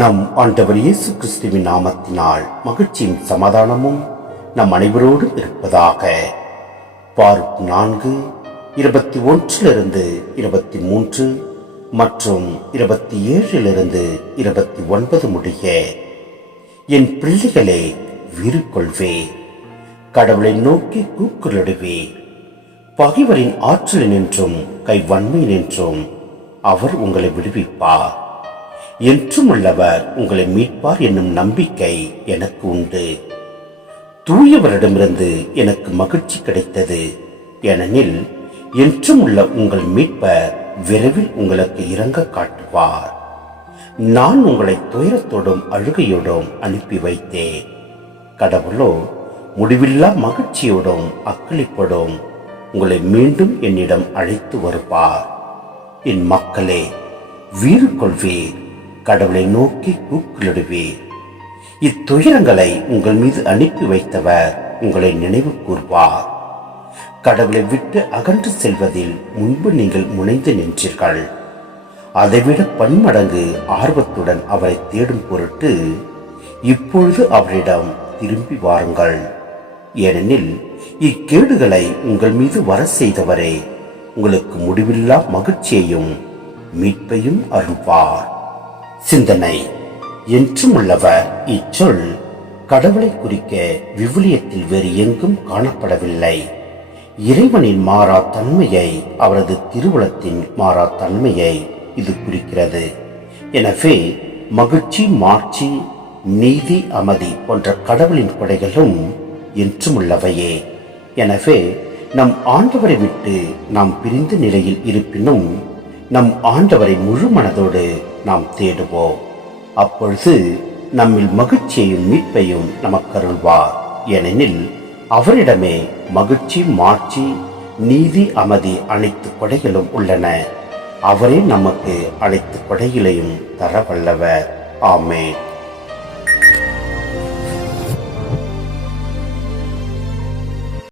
நம் ஆண்டவர் இயேசு கிறிஸ்துவின் நாமத்தினால் மகிழ்ச்சியும் சமாதானமும் நம் அனைவரோடு இருப்பதாக. பாருக் 4:21 23 மற்றும் 27 29 முடிய. என் பிள்ளைகளே, வீறு கொள்வே, கடவுளை நோக்கி கூக்குரலிடுவே. பகைவரின் ஆற்றலினின்றும் கைவன்மையினின்றும் அவர் உங்களை விடுவிப்பார். என்றும் உள்ளவர் உங்களை மீட்பார் என்னும் நம்பிக்கை எனக்கு உண்டு. தூயவரிடமிருந்து எனக்கு மகிழ்ச்சி கிடைத்தது. ஏனெனில் என்றும் உள்ள உங்கள் மீட்பர் விரைவில் உங்களுக்கு இரங்க காட்டுவார். நான் உங்களை துயரத்தோடும் அழுகையோடும் அனுப்பி வைத்தேன். கடவுளோ முடிவில்லா மகிழ்ச்சியோடும் அக்களிப்போடும் உங்களை மீண்டும் என்னிடம் அழைத்து வருவார். என் மக்களே, வீறு கொள்வீர், கடவுளை நோக்கி கூக்குரலிடுவீர். இத்துயரங்களை உங்கள் மீது அனுப்பி வைத்தவர் உங்களை நினைவு கூர்வார். கடவுளை விட்டு அகன்று செல்வதில் முன்பு நீங்கள் முனைந்து நின்றீர்கள். அதைவிட பன்மடங்கு ஆர்வத்துடன் அவரை தேடும் பொருட்டு இப்பொழுது அவரிடம் திரும்பி வாருங்கள். ஏனெனில் இக்கேடுகளை உங்கள் மீது வர செய்தவரே உங்களுக்கு முடிவில்லா மகிழ்ச்சியையும் மீட்பையும் அருள்வார். சிந்தனை: என்றும் உள்ளவர் இச்சொல் கடவுளை குறிக்க விவிலியத்தில் வேறு எங்கும் காணப்படவில்லை. இறைவனின் மாறா தன்மையை, அவரது திருவுளத்தின் மாறா தன்மையை இது குறிக்கிறது. எனவே மகிழ்ச்சி, மாட்சி, நீதி, அமைதி போன்ற கடவுளின் கொடைகளும் என்றும் உள்ளவையே. எனவே நம் ஆண்டவரை விட்டு நாம் பிரிந்த நிலையில் இருப்பினும் நம் ஆண்டவரை முழு மனதோடு நாம் தேடுவோம். அப்பொழுது நம்மில் மகிழ்ச்சியையும் மீட்பையும் நமக்கருள்வார். ஏனெனில் அவரிடமே மகிழ்ச்சி, மாட்சி, நீதி, அமைதி அனைத்து கொடைகளும் உள்ளன. அவரே நமக்கு அனைத்து கொடைகளையும் தர வல்லவர். ஆமென்.